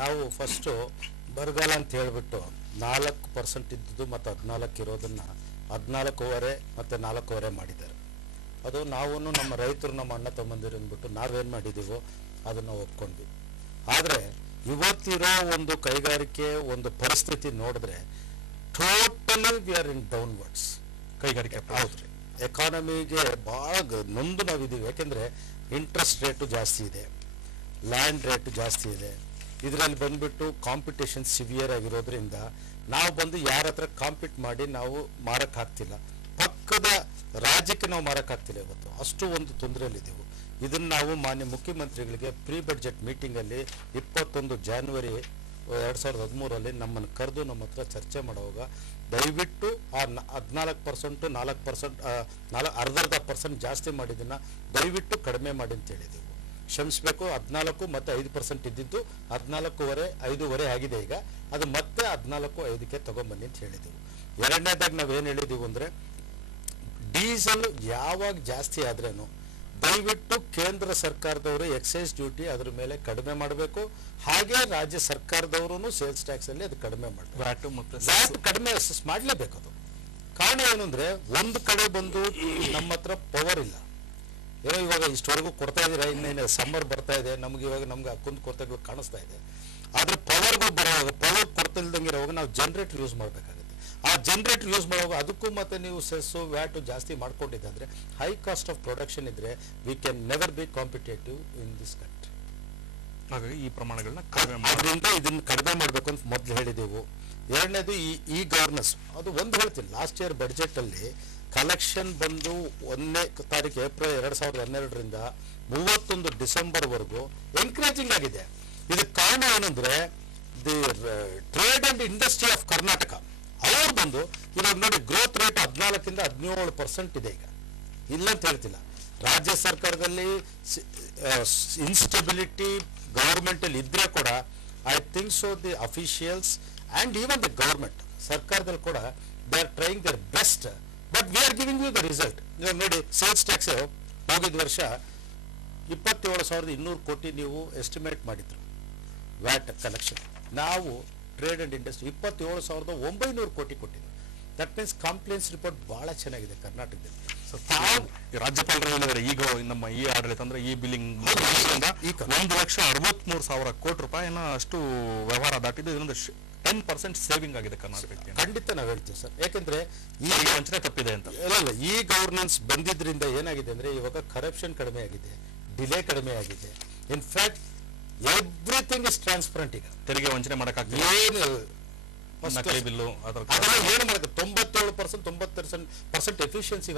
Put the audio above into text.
ನಾವು ಫಸ್ಟು ಬರಗಾಲ ಅಂತ ಹೇಳಿಬಿಟ್ಟು 4% ಇದ್ದದ್ದು ಮತ್ತು 14 ಇರೋದನ್ನು 14.5 ಮತ್ತು 4.5 ಮಾಡಿದ್ದಾರೆ. ಅದು ನಾವು ನಮ್ಮ ರೈತರು ನಮ್ಮ ಅಣ್ಣ ತಮ್ಮಂದಿರು ಅಂದ್ಬಿಟ್ಟು ನಾವೇನು ಮಾಡಿದ್ದೀವೋ ಅದನ್ನು ಒಪ್ಕೊಂಡ್ವಿ. ಆದರೆ ಇವತ್ತಿರೋ ಒಂದು ಕೈಗಾರಿಕೆ ಒಂದು ಪರಿಸ್ಥಿತಿ ನೋಡಿದ್ರೆ totally we are in downwards. ಕೈಗಾರಿಕೆ ಹೌದ್ರಿ, ಎಕಾನಮಿಗೆ ಭಾಳ ನೊಂದು ನಾವಿದ್ದೀವಿ. ಯಾಕೆಂದರೆ ಇಂಟ್ರೆಸ್ಟ್ ರೇಟು ಜಾಸ್ತಿ ಇದೆ, ಲ್ಯಾಂಡ್ ರೇಟು ಜಾಸ್ತಿ ಇದೆ. ಇದರಲ್ಲಿ ಬಂದುಬಿಟ್ಟು ಕಾಂಪಿಟೇಷನ್ ಸಿವಿಯರ್ ಆಗಿರೋದ್ರಿಂದ ನಾವು ಬಂದು ಯಾರ ಹತ್ರ ಕಾಂಪೀಟ್ ಮಾಡಿ ನಾವು ಮಾರೋಕ್ಕಾಗ್ತಿಲ್ಲ. ಪಕ್ಕದ ರಾಜ್ಯಕ್ಕೆ ನಾವು ಮಾರೋಕ್ಕಾಗ್ತಿಲ್ಲ. ಇವತ್ತು ಅಷ್ಟು ಒಂದು ತೊಂದರೆಯಲ್ಲಿದ್ದೆವು. ಇದನ್ನು ನಾವು ಮಾನ್ಯ ಮುಖ್ಯಮಂತ್ರಿಗಳಿಗೆ ಪ್ರೀ ಬಡ್ಜೆಟ್ ಮೀಟಿಂಗಲ್ಲಿ 21 ಜಾನ್ವರಿ 2013 ನಮ್ಮನ್ನು ಕರೆದು ನಮ್ಮ ಹತ್ರ ಚರ್ಚೆ ಮಾಡುವಾಗ ದಯವಿಟ್ಟು ಆ 14% 4% ಅರ್ಧ% ಜಾಸ್ತಿ ಮಾಡಿದ್ದನ್ನು ದಯವಿಟ್ಟು ಕಡಿಮೆ ಮಾಡಿ ಅಂತ ಹೇಳಿದೆವು. ಕ್ಷಮಿಸಬೇಕು, 14 ಮತ್ತು 5% ಇದ್ದಿದ್ದು 14.5 5.5 ಆಗಿದೆ. ಈಗ ಅದು ಮತ್ತೆ 14.5ಕ್ಕೆ ತಗೊಂಬನ್ನಿ ಅಂತ ಹೇಳಿದೆವು. ಎರಡನೇದಾಗಿ ನಾವೇನು ಹೇಳಿದೀವಿ ಅಂದರೆ ಡೀಸೆಲ್ ಯಾವಾಗ ಜಾಸ್ತಿ ಆದ್ರೇನು ದಯವಿಟ್ಟು ಕೇಂದ್ರ ಸರ್ಕಾರದವರು ಎಕ್ಸೈಸ್ ಡ್ಯೂಟಿ ಅದ್ರ ಮೇಲೆ ಕಡಿಮೆ ಮಾಡಬೇಕು. ಹಾಗೆ ರಾಜ್ಯ ಸರ್ಕಾರದವರು ಸೇಲ್ಸ್ ಟ್ಯಾಕ್ಸಲ್ಲಿ ಅದು ಕಡಿಮೆ ಮಾಡಬೇಕು. ವ್ಯಾಟ್ ಕಡಿಮೆ ಮಾಡಲೇಬೇಕು. ಅದು ಕಾರಣ ಏನು ಅಂದರೆ ಒಂದು ಕಡೆ ಬಂದು ನಮ್ಮ ಹತ್ರ ಪವರ್ ಇಲ್ಲ. ಏನೋ ಇವಾಗ ಇಷ್ಟವರೆಗೂ ಕೊಡ್ತಾ ಇದ್ದೀರಾ, ಇನ್ನೇನು ಸಮ್ಮರ್ ಬರ್ತಾ ಇದೆ, ನಮ್ಗೆ ಇವಾಗ ನಮ್ಗೆ ಕುಂದು ಕೊರತೆಗಳು ಕಾಣಿಸ್ತಾ ಇದೆ. ಆದರೆ ಪವರ್ಗಳು ಬರೋವಾಗ ಪವರ್ ಕೊರತೆ ಇಲ್ದಂಗೆ ಇರೋವಾಗ ನಾವು ಜನ್ರೇಟರ್ ಯೂಸ್ ಮಾಡಬೇಕಾಗುತ್ತೆ. ಆ ಜನ್ರೇಟರ್ ಯೂಸ್ ಮಾಡುವಾಗ ಅದಕ್ಕೂ ಮತ್ತೆ ನೀವು ಸೆಸ್ಸು ವ್ಯಾಟು ಜಾಸ್ತಿ ಮಾಡ್ಕೊಂಡಿದ್ದೆ ಅಂದರೆ ಹೈ ಕಾಸ್ಟ್ ಆಫ್ ಪ್ರೊಡಕ್ಷನ್ ಇದ್ದರೆ we can never be competitive in this country. ಹಾಗಾಗಿ ಈ ಪ್ರಮಾಣಗಳನ್ನ ಅದರಿಂದ ಇದನ್ನು ಕಡಿಮೆ ಮಾಡಬೇಕು ಅಂತ ಮೊದಲು ಹೇಳಿದೆವು. ಎರಡನೇದು ಈ ಗವರ್ನೆನ್ಸ್ ಅದು ಒಂದು ಹೇಳ್ತೀನಿ. ಲಾಸ್ಟ್ ಇಯರ್ ಬಡ್ಜೆಟಲ್ಲಿ ಕಲೆಕ್ಷನ್ ಬಂದು 1ನೇ ತಾರೀಕು ಏಪ್ರಿಲ್ 2012ರಿಂದ 31 ಡಿಸೆಂಬರ್ವರೆಗೂ ಎನ್ಕರೇಜಿಂಗ್ ಆಗಿದೆ. ಇದಕ್ಕೆ ಕಾರಣ ಏನಂದರೆ the trade and industry of Karnataka ಅವ್ರು ಬಂದು ಇವಾಗ ನೋಡಿ ಗ್ರೋತ್ ರೇಟ್ 14ರಿಂದ 17% ಇದೆ. ಈಗ ಇಲ್ಲ ಅಂತ ಹೇಳ್ತಿಲ್ಲ. ರಾಜ್ಯ ಸರ್ಕಾರದಲ್ಲಿ ಇನ್ಸ್ಟೆಬಿಲಿಟಿ ಗವರ್ಮೆಂಟಲ್ಲಿ ಇದ್ದರೆ ಕೂಡ I think so the officials and even the government ಸರ್ಕಾರದಲ್ಲಿ ಕೂಡ they are trying their best. But we are giving you the result. ಇವಾಗ ನೋಡಿ ಸೇಲ್ಸ್ ಟ್ಯಾಕ್ಸ್ ಹೋಗಿದ್ದ ವರ್ಷ 27,200 ಕೋಟಿ ನೀವು ಎಸ್ಟಿಮೇಟ್ ಮಾಡಿದ್ರು ವ್ಯಾಟ್ ಕಲೆಕ್ಷನ್. ನಾವು ಟ್ರೇಡ್ ಆ್ಯಂಡ್ ಇಂಡಸ್ಟ್ರಿ 27,900 ಕೋಟಿ ಕೊಟ್ಟಿದ್ರು. ದಟ್ ಮೀನ್ಸ್ ಕಂಪ್ಲೇಂಟ್ಸ್ ರಿಪೋರ್ಟ್ ಭಾಳ ಚೆನ್ನಾಗಿದೆ ಕರ್ನಾಟಕದಲ್ಲಿ. ರಾಜ್ಯಪಾಲರು ಹೇಳಿದರೆ ಈಗ ನಮ್ಮ ಈ ಆಡಳಿತ ಅಂದ್ರೆ ಈ ಬಿಲ್ಲಿಂಗ್ 1,63,000 ಕೋಟಿ ರೂಪಾಯಿನ ಅಷ್ಟು ವ್ಯವಹಾರ ದಾಟಿದ್ದು. ಇದೊಂದು 10% ಸೇವಿಂಗ್ ಆಗಿದೆ ಕರ್ನಾಟಕಕ್ಕೆ. ಖಂಡಿತ ನಾವು ಹೇಳ್ತೀವಿ ಸರ್. ಯಾಕೆಂದ್ರೆ ಈ ವಂಚನೆ ತಪ್ಪಿದೆ ಅಂತ. ಇಲ್ಲ, ಈ ಗವರ್ನೆನ್ಸ್ ಬಂದಿದ್ರಿಂದ ಏನಾಗಿದೆ ಅಂದ್ರೆ ಇವಾಗ ಕರಪ್ಷನ್ ಕಡಿಮೆ ಆಗಿದೆ, ಡಿಲೇ ಕಡಿಮೆ ಆಗಿದೆ. In fact everything is transparent. ಈಗ ತೆರಿಗೆ ವಂಚನೆ ಮಾಡಕ್ಕಾಗ್ತದೆ. ಏನು ನಕಲಿ ಬಿಲ್ಲು ಏನು ಮಾಡಕ್ಕೆ 97% 90% ಎಫಿಷಿಯನ್ಸಿ